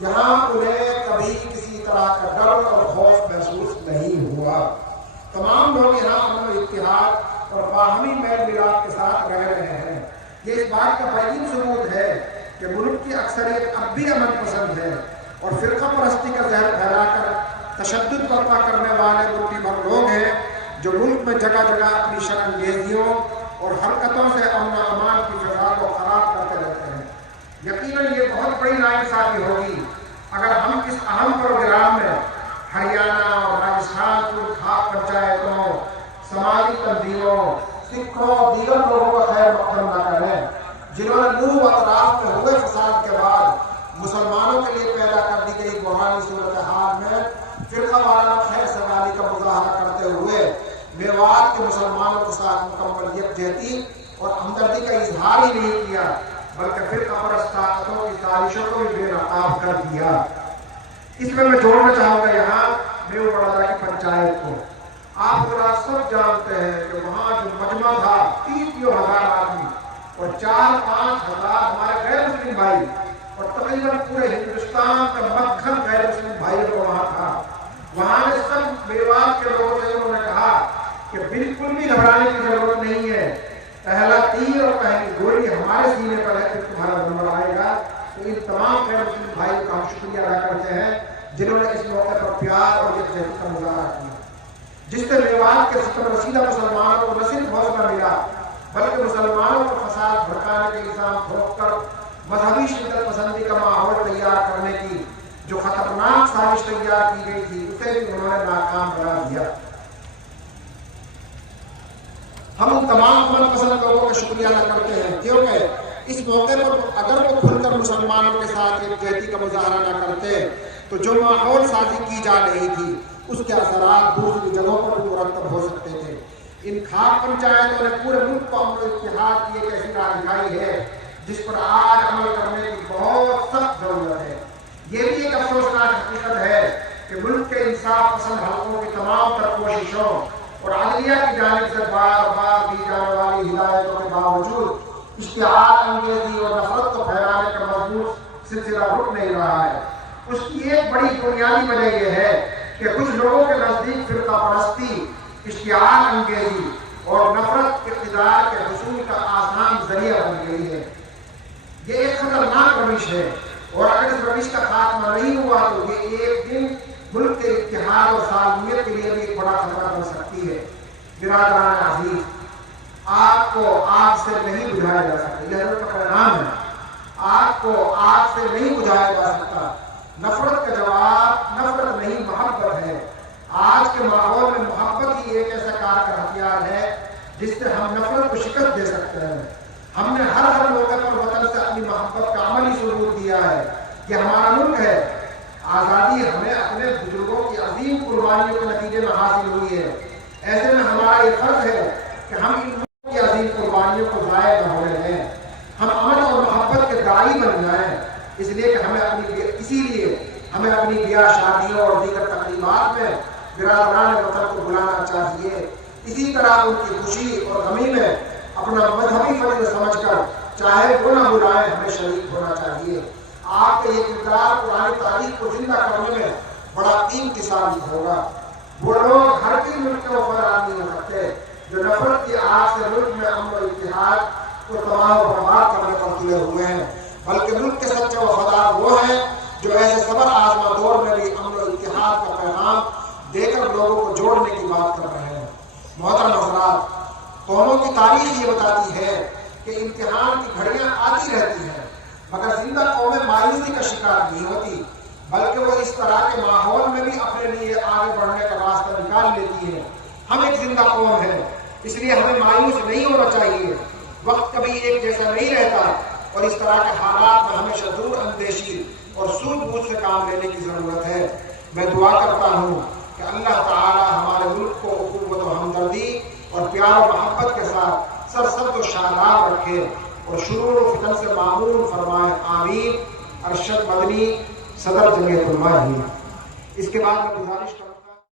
یہاں انہیں کبھی کسی طرح کا ڈر اور خوف محسوس نہیں ہوا۔ تمام لوگ یہاں امن و اتحاد اور باہمی میل ملاپ کے ساتھ رہ رہے ہیں۔ یہ اس بات کا بہترین ثبوت ہے کہ ملک کی اکثریت اب بھی امن پسند ہے، اور فرقہ پرستی کا زہر پھیلا کر تشدد برپا کرنے والے ملکی بھر لوگ ہیں جو ملک میں جگہ جگہ اپنی شر انگیزیوں اور حرکتوں سے امن و امان کی فضا کو خراب کرتے رہتے ہیں۔ یقیناً یہ بہت بڑی ناانصافی ہوگی اگر ہم اس اہم پروگرام میں ہریانہ اور راجستھان کی خاص پنچایتوں، سماجی تنظیموں، سکھوں اور دیگر لوگوں کا خیر مقدم نہ کریں جنہوں نے نور و اطراف میں ہوئے فساد کے بعد مسلمانوں کے لیے پیدا کر دی گئی بحرانی صورتحال میں فرقہ وارانہ خیر سگالی کا مظاہرہ کرتے ہوئے میوات کے مسلمانوں کے ساتھ مکمل یکجہتی اور ہمدردی کا اظہار ہی نہیں کیا، بلکہ فرقہ پرست طاقتوں کی سازشوں کو بھی بے نقاب کر دیا۔ اس میں جوڑنا چاہوں گا یہاں میو بڑادہ کی پنچایت کو۔ آپ ذرا سب جانتے ہیں کہ وہاں جو مجمع تھا 30,000 آدمی اور 4-5 ہزار ہمارے غیر مسلم بھائی، اور تقریباً پورے ہندوستان کا مکھن غیر مسلم بھائی کو وہاں تھا۔ وہاں نے سب میوات کے لوگوں سے انہوں نے کہا کہ بالکل بھی گھبرانے کی ضرورت نہیں ہے، پہلا تیر اور پہلی گولی ہمارے سینے پر ہے، پھر تمہارا نمبر آئے گا۔ تو ان تمام غیر مسلم بھائیوں کا ہم شکریہ ادا کرتے ہیں جنہوں نے اس موقع پر پیار اور یکجہتی کا مظاہرہ کیا، جس سے میوات کے ستم رسیدہ مسلمانوں کو نہ صرف حوصلہ ملا بلکہ مسلمانوں کو فساد بھڑکانے کے الزام تھوپ کر مذہبی شدت پسندی کا ماحول تیار کرنے کی جو خطرناک سازش تیار کی گئی تھی اسے بھی انہوں نے ناکام بنا دیا۔ ہم ان تمام امن پسند لوگوں کا شکریہ ادا کرتے ہیں کیونکہ اس موقع پر اگر وہ کھل کر مسلمانوں کے ساتھ یکجہتی کا مظاہرہ نہ کرتے تو جو ماحول سازی کی جا رہی تھی اس کے اثرات دوسری جگہوں پر بھی مرتب ہو سکتے تھے۔ ان خاص پنچایتوں نے پورے ملک کو امن و اتحاد کی ایک ایسی راہ دکھائی ہے جس پر آج عمل کرنے کی بہت سخت ضرورت ہے۔ یہ بھی ایک افسوسناک حقیقت ہے کہ ملک کے انصاف پسند حلقوں کی تمام تر کوششوں اور عدلیہ کی جانب سے بار بار دی جانے والی ہدایتوں کے باوجود اشتعال انگیزی اور نفرت کو پھیلانے کا مضمون سلسلہ رک نہیں رہا ہے۔ اس کی ایک بڑی بنیادی وجہ یہ ہے کہ کچھ لوگوں کے نزدیک فرقہ پرستی، اشتعال انگیزی اور نفرت اقتدار کے حصول کا آسان ذریعہ بن گئی ہے۔ یہ ایک خطرناک روش ہے، اور اگر اس روش کا خاتمہ نہیں ہوا تو یہ ایک دن ملک کے اتحاد اور سالمیت کے لیے بھی ایک بڑا خطرہ بن سکتی ہے۔ برادران عزیز، آگ کو آگ سے نہیں بجھایا جا سکتا، یہ حضرت کا پیغام ہے۔ آگ کو آگ سے نہیں بجھایا جا سکتا۔ نفرت کا جواب نفرت نہیں محبت ہے۔ آج کے ماحول میں محبت ہی ایک ایسا کارگر ہتھیار ہے جس سے ہم نفرت کو شکست دے سکتے ہیں۔ ہم نے ہر موقع پر وطن سے اپنی محبت کا عملی ثبوت دیا ہے۔ یہ ہمارا ملک ہے۔ آزادی ہمیں اپنے بزرگوں کی عظیم قربانیوں کے نتیجے میں حاصل ہوئی ہے۔ ایسے میں ہمارا یہ فرض ہے کہ ہم ان لوگوں کی عظیم قربانیوں کو ضائع نہ ہونے دیں۔ ہم امن اور محبت کے داعی بن جائیں، اس لیے کہ ہمیں اپنی بیاہ شادیوں اور دیگر تقریبات میں برادران وطن کو بلانا چاہیے۔ اسی طرح ان کی خوشی اور غمی میں اپنا مذہبی فرض سمجھ کر چاہے وہ نہ بلائیں ہمیں شریک ہونا چاہیے۔ آپ کا یہ کردار پرانی تاریخ کو زندہ کرنے میں بڑا قیمتی ثابت ہوگا۔ وہ لوگ ہر کوئی ملک کے وفادار نہیں ہو سکتے جو نفرت کی آگ سے ملک میں امن و اتحاد کو تباہ و برباد کرنے پر تلے ہوئے ہیں، بلکہ ملک کے سچے وفادار وہ ہیں جو ایسے صبر آزما دور میں بھی امن و اتحاد کا پیغام دے کر لوگوں کو جوڑنے کی بات کر رہے ہیں۔ محترم حضرات، قوموں کی تاریخ یہ بتاتی ہے کہ امتحان کی گھڑیاں آتی رہتی ہیں، مگر زندہ قومیں مایوسی کا شکار نہیں ہوتی، بلکہ وہ اس طرح کے ماحول میں بھی اپنے لیے آگے بڑھنے کا راستہ نکال لیتی ہے۔ ہم ایک زندہ قوم ہے، اس لیے ہمیں مایوس نہیں ہونا چاہیے۔ وقت کبھی ایک جیسا نہیں رہتا، اور اس طرح کے حالات میں ہمیشہ دور اندیشی اور سوجھ بوجھ سے کام لینے کی ضرورت ہے۔ میں دعا کرتا ہوں کہ اللہ تعالی ہمارے ملک کو قوت و ہمدردی اور پیار و محبت کے ساتھ سرسبز و شاداب رکھے اور شرور و فتن سے معمون فرمائے، آمین۔ ارشد مدنی، صدر جمعیت علماء ہند۔ اس کے بعد میں گزارش